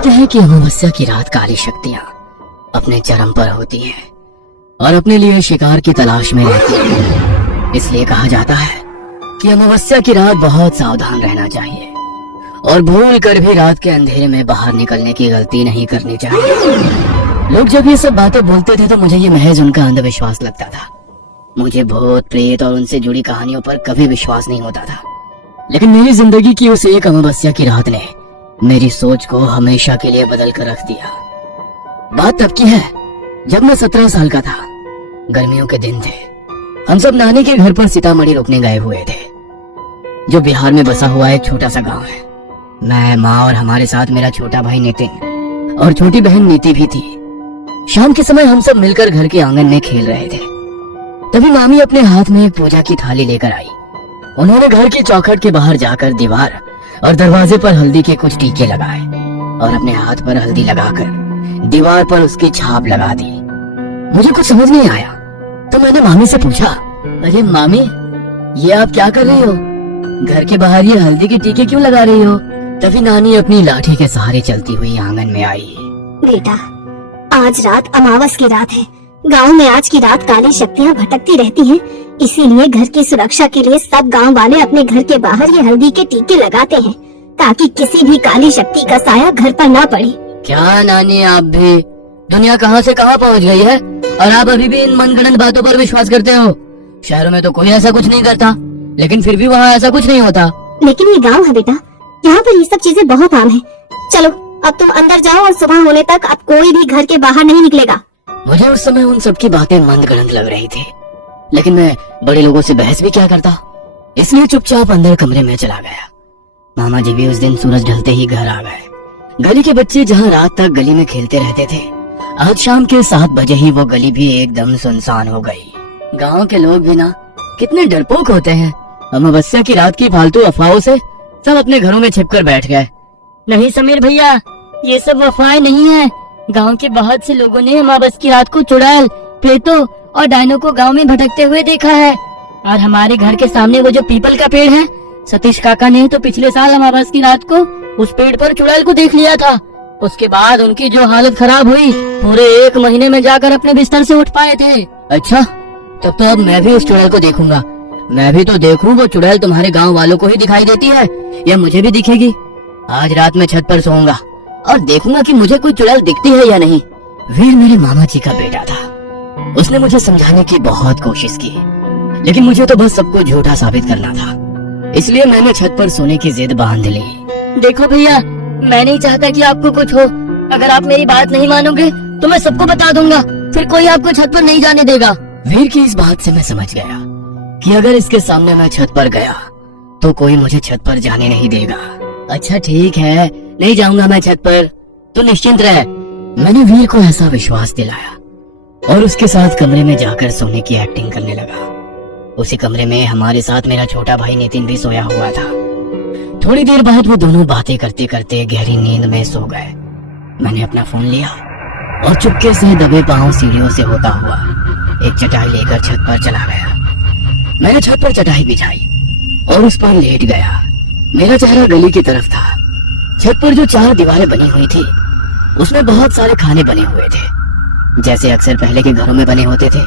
कहते हैं कि अमावस्या की रात काली शक्तियां अपने चरम पर होती हैं और अपने लिए शिकार की तलाश में रहती हैं। इसलिए कहा जाता है कि अमावस्या की रात बहुत सावधान रहना चाहिए और भूल कर भी रात के अंधेरे में बाहर निकलने की गलती नहीं करनी चाहिए। लोग जब ये सब बातें बोलते थे तो मुझे ये महज उनका अंधविश्वास लगता था। मुझे भूत प्रेत और उनसे जुड़ी कहानियों पर कभी विश्वास नहीं होता था। लेकिन मेरी जिंदगी की उस एक अमावस्या की रात ने मेरी सोच को हमेशा के लिए बदल कर रख दिया। बात तब की है जब मैं 17 साल का था। गर्मियों के दिन थे। हम सब नानी के घर पर सीतामढ़ी रुकने गए हुए थे, जो बिहार में बसा हुआ एक छोटा सा गांव है। मैं, माँ और हमारे साथ मेरा छोटा भाई नितिन और छोटी बहन नीति भी थी। शाम के समय हम सब मिलकर घर के आंगन में खेल रहे थे। तभी मामी अपने हाथ में एक पूजा की थाली लेकर आई। उन्होंने घर की चौखट के बाहर जाकर दीवार और दरवाजे पर हल्दी के कुछ टीके लगाए और अपने हाथ पर हल्दी लगाकर दीवार पर उसकी छाप लगा दी। मुझे कुछ समझ नहीं आया तो मैंने मामी से पूछा, अरे मामी, ये आप क्या कर रही हो? घर के बाहर ये हल्दी के टीके क्यों लगा रही हो? तभी नानी अपनी लाठी के सहारे चलती हुई आंगन में आई। बेटा, आज रात अमावस की रात है। गांव में आज की रात काली शक्तियां भटकती रहती हैं, इसीलिए घर की सुरक्षा के लिए सब गांव वाले अपने घर के बाहर ये हल्दी के टीके लगाते हैं ताकि किसी भी काली शक्ति का साया घर पर ना पड़े। क्या नानी, आप भी दुनिया कहां से कहां पहुंच गई है और आप अभी भी इन मनगढ़ंत बातों पर विश्वास करते हो? शहरों में तो कोई ऐसा कुछ नहीं करता, लेकिन फिर भी वहाँ ऐसा कुछ नहीं होता। लेकिन ये गाँव है बेटा, यहाँ पर ये सब चीजें बहुत आम है। चलो अब तुम अंदर जाओ और सुबह होने तक अब कोई भी घर के बाहर नहीं निकलेगा। मुझे उस समय उन सब की बातें मंदगढ़ंत लग रही थी, लेकिन मैं बड़े लोगों से बहस भी क्या करता, इसलिए चुपचाप अंदर कमरे में चला गया। मामा जी भी उस दिन सूरज ढलते ही घर आ गए। गली के बच्चे जहाँ रात तक गली में खेलते रहते थे, आज शाम के 7 बजे ही वो गली भी एकदम सुनसान हो गई। गांव के लोग भी ना कितने डरपोक होते हैं। अमावस्या की रात की फालतू अफवाहों से सब अपने घरों में छिपकर बैठ गए। नहीं समीर भैया, ये सब अफवाहें नहीं है। गांव के बहुत से लोगों ने अमावस्या की रात को चुड़ैल, प्रेतों और डायनों को गांव में भटकते हुए देखा है। और हमारे घर के सामने वो जो पीपल का पेड़ है, सतीश काका ने तो पिछले साल अमावस्या की रात को उस पेड़ पर चुड़ैल को देख लिया था। उसके बाद उनकी जो हालत खराब हुई, पूरे 1 महीने में जाकर अपने बिस्तर से उठ पाए थे। अच्छा, तब तो अब मैं भी उस चुड़ैल को देखूंगा। मैं भी तो देखूं वो चुड़ैल तुम्हारे गांव वालों को ही दिखाई देती है या मुझे भी दिखेगी। आज रात में छत पर सोऊंगा और देखूंगा कि मुझे कोई चुड़ैल दिखती है या नहीं। वीर मेरे मामा जी का बेटा था। उसने मुझे समझाने की बहुत कोशिश की, लेकिन मुझे तो बस सबको झूठा साबित करना था। इसलिए मैंने छत पर सोने की जिद बांध ली। देखो भैया, मैं नहीं चाहता कि आपको कुछ हो। अगर आप मेरी बात नहीं मानोगे तो मैं सबको बता दूंगा, फिर कोई आपको छत पर नहीं जाने देगा। वीर की इस बात से मैं समझ गया कि अगर इसके सामने मैं छत पर गया तो कोई मुझे छत पर जाने नहीं देगा। अच्छा ठीक है, नहीं जाऊंगा मैं छत पर, तो निश्चिंत रह। मैंने वीर को ऐसा विश्वास दिलाया और उसके साथ कमरे में जाकर सोने की एक्टिंग करने लगा। उसी कमरे में हमारे साथ मेरा छोटा भाई नितिन भी सोया हुआ था। थोड़ी देर बाद वो दोनों बातें करते करते गहरी नींद में सो गए। मैंने अपना फोन लिया और चुपके से दबे पांव सीढ़ियों से होता हुआ एक चटाई लेकर छत पर चला गया। मैंने छत पर चटाई बिछाई और उस पर लेट गया। मेरा चेहरा गली की तरफ था। छत पर जो 4 दीवारें बनी हुई थी, उसमें बहुत सारे खाने बने हुए थे, जैसे अक्सर पहले के घरों में बने होते थे,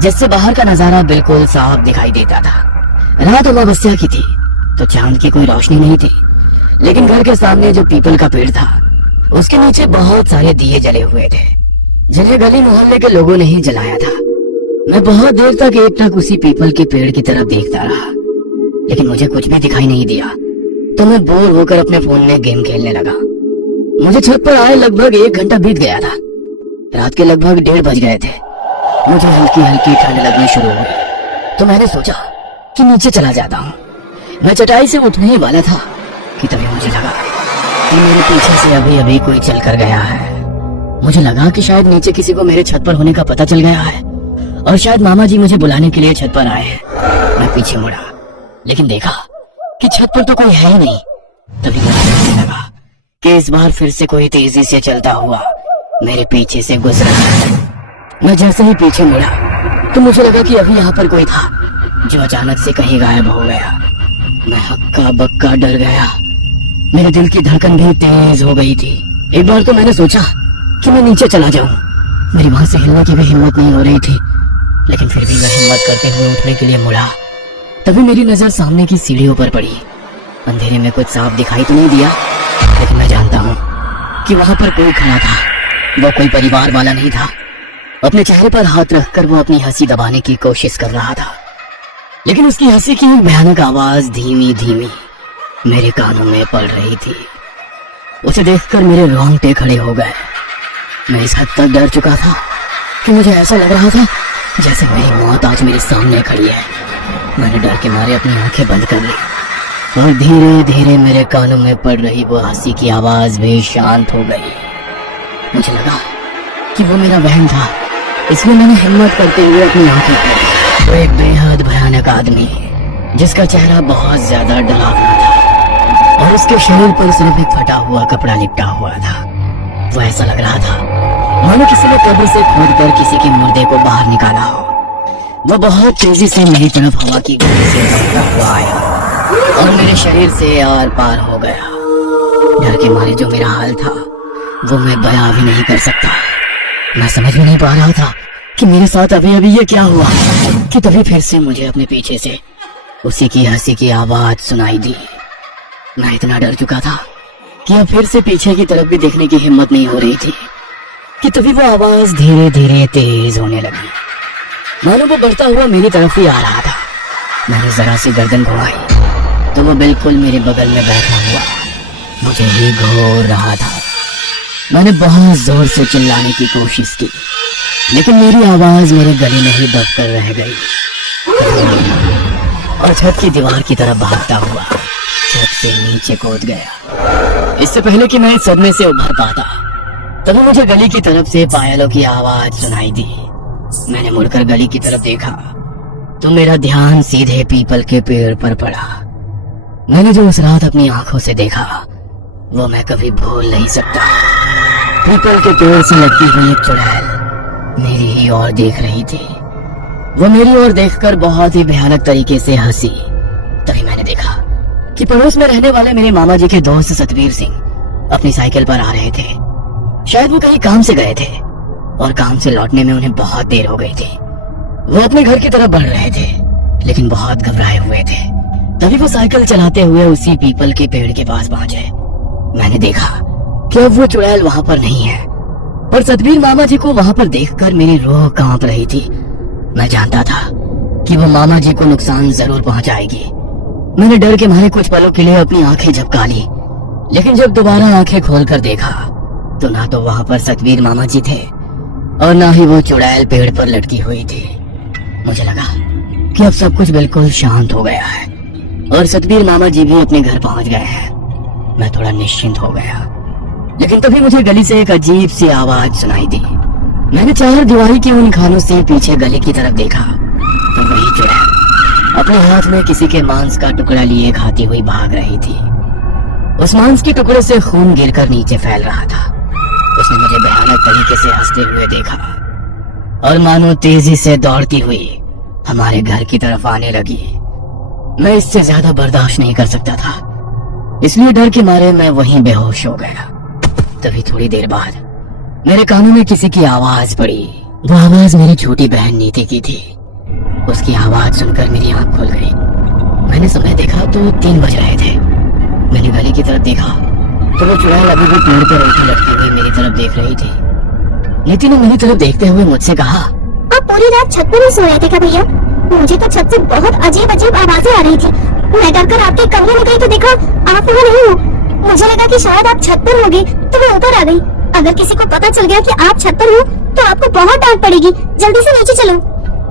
जिससे बाहर का नजारा बिल्कुल साफ दिखाई देता था। रात अमावस्या की थी तो चांद की कोई रोशनी नहीं थी, लेकिन घर के सामने जो पीपल का पेड़ था, उसके नीचे बहुत सारे दिए जले हुए थे, जिन्हें गली मोहल्ले के लोगों ने ही जलाया था। मैं बहुत देर तक एकटक उसी पीपल के पेड़ की तरफ देखता रहा, लेकिन मुझे कुछ भी दिखाई नहीं दिया। तो मैं बोर होकर अपने फोन में गेम खेलने लगा। मुझे छत पर आए लगभग 1 घंटा बीत गया था। रात के लगभग 1:30 बज गए थे। मुझे हल्की हल्की ठंड लगनी शुरू हुई तो मैंने सोचा कि नीचे चला जाता हूँ। मैं चटाई से उठने ही वाला था कि तभी मुझे लगा कि मेरे पीछे से अभी अभी कोई चल कर गया है। मुझे लगा कि शायद नीचे किसी को मेरे छत पर होने का पता चल गया है और शायद मामा जी मुझे बुलाने के लिए छत पर आए हैं। मैं पीछे मुड़ा, लेकिन देखा कि छत पर तो कोई है ही नहीं। तभी मुझे लगने लगा कि इस बार फिर से कोई तेजी से चलता हुआ मेरे पीछे से गुजर रहा। मैं जैसे ही पीछे मुड़ा तो मुझे लगा कि अभी यहाँ पर कोई था, जो अचानक से कहीं गायब हो गया। मैं हक्का बक्का डर गया। मेरे दिल की धड़कन भी तेज हो गई थी। एक बार तो मैंने सोचा कि मैं नीचे चला जाऊं। मेरी वहां से हिलने की भी हिम्मत नहीं हो रही थी, लेकिन फिर भी मैं हिम्मत करते हुए उठने के लिए मुड़ा। तभी मेरी नजर सामने की सीढ़ियों पर पड़ी। अंधेरे में कुछ साफ दिखाई तो नहीं दिया, लेकिन मैं जानता हूँ कि वहां पर कोई खड़ा था। वो कोई परिवार वाला नहीं था। अपने चेहरे पर हाथ रखकर वो अपनी हंसी दबाने की कोशिश कर रहा था, लेकिन उसकी हंसी की एक भयानक आवाज धीमी धीमी मेरे कानों में पड़ रही थी। उसे देखकर मेरे रोंगटे खड़े हो गए। मैं इस हद तक डर चुका था कि मुझे ऐसा लग रहा था जैसे मेरी मौत आज मेरे सामने खड़ी है। मैंने डर के मारे अपनी आंखें बंद कर ली और धीरे धीरे मेरे कानों में पड़ रही वो हंसी की आवाज भी शांत हो गई। मुझे लगा कि वो मेरा वहम था, इसलिए मैंने हिम्मत करते हुए अपनी आंखें खोली। वो एक बेहद भयानक आदमी जिसका चेहरा बहुत ज्यादा डरावना था और उसके शरीर पर सिर्फ एक फटा हुआ कपड़ा लिपटा हुआ था। वो ऐसा लग रहा था मानो किसी ने कब्र से खोदकर किसी के मुर्दे को बाहर निकाला हो। वो बहुत तेजी से मेरी तरफ हवा की गति से दौड़ता हुआ आया और मेरे शरीर से आर पार हो गया। डर के मारे जो मेरा हाल था वो मैं बयां भी नहीं कर सकता। मैं समझ में नहीं पा रहा था कि मेरे साथ अभी अभी ये क्या हुआ कि तभी फिर से मुझे अपने पीछे से उसी की हंसी की आवाज सुनाई दी। मैं इतना डर चुका था कि अब फिर से पीछे की तरफ भी देखने की हिम्मत नहीं हो रही थी कि तभी वो आवाज धीरे धीरे तेज होने लगी, मानो वो बढ़ता हुआ मेरी तरफ ही आ रहा था। मैंने जरा सी गर्दन घुमाई तो वो बिल्कुल मेरे बगल में बैठा हुआ मुझे ही घोर रहा था। मैंने बहुत जोर से चिल्लाने की कोशिश की, लेकिन मेरी आवाज मेरे गले में ही दबकर रह गई और छत की दीवार की तरफ भागता हुआ छत से नीचे कूद गया। इससे पहले कि मैं इस सदमे से उभर पाता, तभी मुझे गली की तरफ से पायलों की आवाज सुनाई दी। मैंने मुड़कर गली की तरफ देखा तो मेरा ध्यान सीधे पीपल के पेड़ पर पड़ा। मैंने जो उस रात अपनी आंखों से देखा वो मैं कभी भूल नहीं सकता। पीपल के पेड़ से लगती हुई एक चुड़ैल मेरी ही ओर देख रही थी। वो मेरी ओर देखकर बहुत ही भयानक तरीके से हंसी। तभी मैंने देखा कि पड़ोस में रहने वाले मेरे मामा जी के दोस्त सतवीर सिंह अपनी साइकिल पर आ रहे थे। शायद वो कहीं काम से गए थे और काम से लौटने में उन्हें बहुत देर हो गई थी। वो अपने घर की तरफ बढ़ रहे थे, लेकिन बहुत घबराए हुए थे। तभी वो साइकिल चलाते हुए उसी पीपल के पेड़ के पास पहुंचे। मैंने देखा कि अब वो चुड़ैल वहां पर नहीं है, पर सतवीर मामा जी को वहां पर देखकर मेरी रूह कांप रही थी। मैं जानता था कि वो मामा जी को नुकसान जरूर पहुंचाएगी। मैंने डर के मारे कुछ पलों के लिए अपनी आंखें झपका ली, लेकिन जब दोबारा आंखें खोलकर देखा तो ना तो वहां पर सतवीर मामा जी थे और ना ही वो चुड़ैल पेड़ पर लटकी हुई थी। मुझे लगा कि अब सब कुछ बिल्कुल शांत हो गया है और सतवीर मामा जी भी अपने घर पहुंच गए हैं। मैं थोड़ा निश्चिंत हो गया, लेकिन तभी मुझे गली से एक अजीब सी आवाज सुनाई दी। मैंने चार दीवारी के उन खानों से पीछे गली की तरफ देखा तो वही चुड़ैल अपने हाथ में किसी के मांस का टुकड़ा लिए खाती हुई भाग रही थी। उस मांस के टुकड़े से खून गिरकर नीचे फैल रहा था। उसने मुझे भयानक तरीके से हंसते हुए देखा और मानो तेजी से दौड़ती हुई हमारे घर की तरफ आने लगी। मैं इससे ज्यादा बर्दाश्त नहीं कर सकता था, इसलिए डर के मारे मैं वहीं बेहोश हो गया। तभी थोड़ी देर बाद मेरे कानों में किसी की आवाज पड़ी। वो आवाज मेरी छोटी बहन नीति की थी। उसकी आवाज सुनकर मेरी आंख खुल गई। मैंने समय देखा तो 3 बज रहे थे। मैंने गली की तरफ देखा तो वो चुड़ैल अभी भी पेड़ पर उल्टी लटकी हुई मेरी तरफ देख रही थी। नीति ने मेरी तरफ देखते हुए मुझसे कहा, आप पूरी रात छत पर ही सो रहे थे क्या भैया? मुझे तो छत से बहुत अजीब अजीब आवाजें आ रही थी। मैं डर कर आपके कमरे में गई तो देखा आप वहाँ नहीं हो। मुझे लगा कि शायद आप छत पर होंगे तो मैं ऊपर आ गई। अगर किसी को पता चल गया कि आप छत पर हो तो आपको बहुत डांट पड़ेगी। जल्दी से नीचे चलो।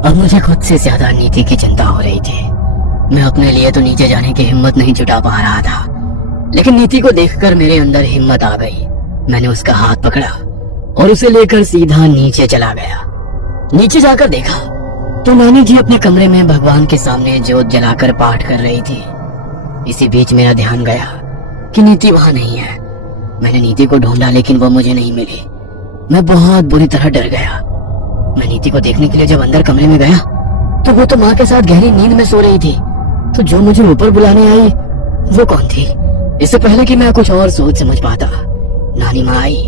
अब मुझे खुद से ज्यादा नीति की चिंता हो रही थी। मैं अपने लिए तो नीचे जाने की हिम्मत नहीं जुटा पा रहा था, लेकिन नीति को देखकर मेरे अंदर हिम्मत आ गई। मैंने उसका हाथ पकड़ा और उसे लेकर सीधा नीचे चला गया। नीचे जाकर देखा तो नानी जी अपने कमरे में भगवान के सामने जोत जलाकर पाठ कर रही थी। इसी बीच मेरा ध्यान गया कि नीति वहां नहीं है। मैंने नीति को ढूंढा, लेकिन वो मुझे नहीं मिली। मैं बहुत बुरी तरह डर गया। मैं नीति को देखने के लिए जब अंदर कमरे में गया तो वो तो माँ के साथ गहरी नींद में सो रही थी। तो जो मुझे ऊपर बुलाने आई वो कौन थी? इससे पहले कि मैं कुछ और सोच समझ पाता, नानी माँ आई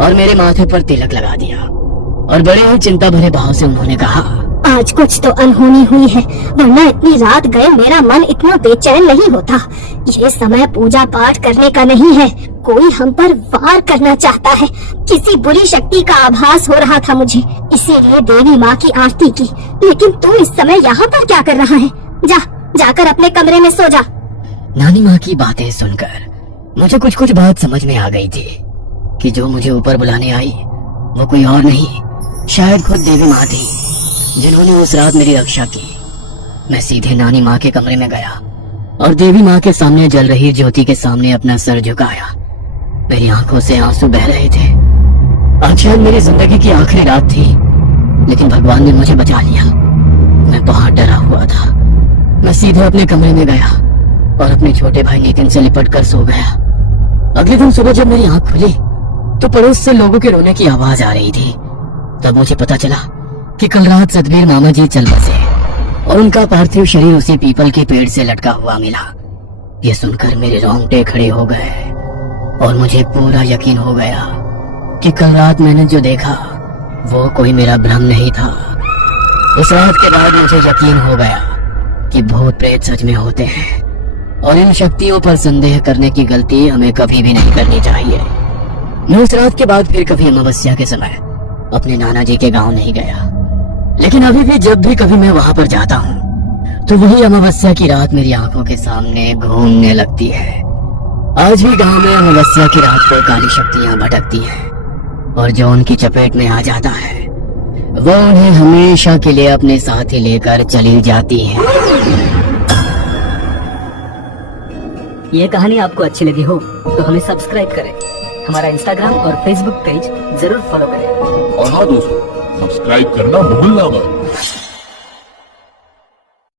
और मेरे माथे पर तिलक लगा दिया और बड़े ही चिंता भरे भाव से उन्होंने कहा, आज कुछ तो अनहोनी हुई है, वरना इतनी रात गए मेरा मन इतना बेचैन नहीं होता। ये समय पूजा पाठ करने का नहीं है, कोई हम पर वार करना चाहता है। किसी बुरी शक्ति का आभास हो रहा था मुझे, इसीलिए देवी माँ की आरती की। लेकिन तू इस समय यहाँ पर क्या कर रहा है? जाकर अपने कमरे में सो जा। नानी माँ की बातें सुनकर मुझे कुछ कुछ बात समझ में आ गई थी कि जो मुझे ऊपर बुलाने आई वो कोई और नहीं, शायद खुद देवी माँ थी जिन्होंने उस रात मेरी रक्षा की। मैं सीधे नानी माँ के कमरे में गया और देवी माँ के सामने जल रही ज्योति के सामने अपना सर झुकाया। मेरी आंखों से आंसू बह रहे थे। आज शायद मेरी जिंदगी की आखिरी रात थी, लेकिन भगवान ने मुझे बचा लिया। मैं बहुत डरा हुआ था। मैं सीधे अपने कमरे में गया और अपने छोटे भाई नितिन से लिपट कर सो गया। अगले दिन सुबह जब मेरी आंख खुली तो पड़ोस से लोगों के रोने की आवाज आ रही थी। तब मुझे पता चला कि कल रात सतबीर मामा जी चल बसे और उनका पार्थिव शरीर उसी पीपल के पेड़ से लटका हुआ मिला। ये सुनकर मेरे रोंगटे खड़े हो गए और मुझे पूरा यकीन हो गया कि कल रात मैंने जो देखा वो कोई मेरा भ्रम नहीं था। उस रात के बाद मुझे यकीन हो गया कि भूत प्रेत सच में होते हैं और इन शक्तियों पर संदेह करने की गलती हमें कभी भी नहीं करनी चाहिए। मैं उस रात के बाद फिर कभी अमावस्या के समय अपने नाना जी के गांव नहीं गया, लेकिन अभी भी जब भी कभी मैं वहां पर जाता हूँ तो वही अमावस्या की रात मेरी आंखों के सामने घूमने लगती है। आज भी गांव में अमावस्या की रात को काली शक्तियां भटकती हैं और जो उनकी चपेट में आ जाता है वो उन्हें हमेशा के लिए अपने साथ ही लेकर चली जाती है। ये कहानी आपको अच्छी लगी हो तो हमें सब्सक्राइब करें, हमारा इंस्टाग्राम और फेसबुक पेज जरूर फॉलो करें। और हाँ दोस्तों, सब्सक्राइब करना भूलना मत।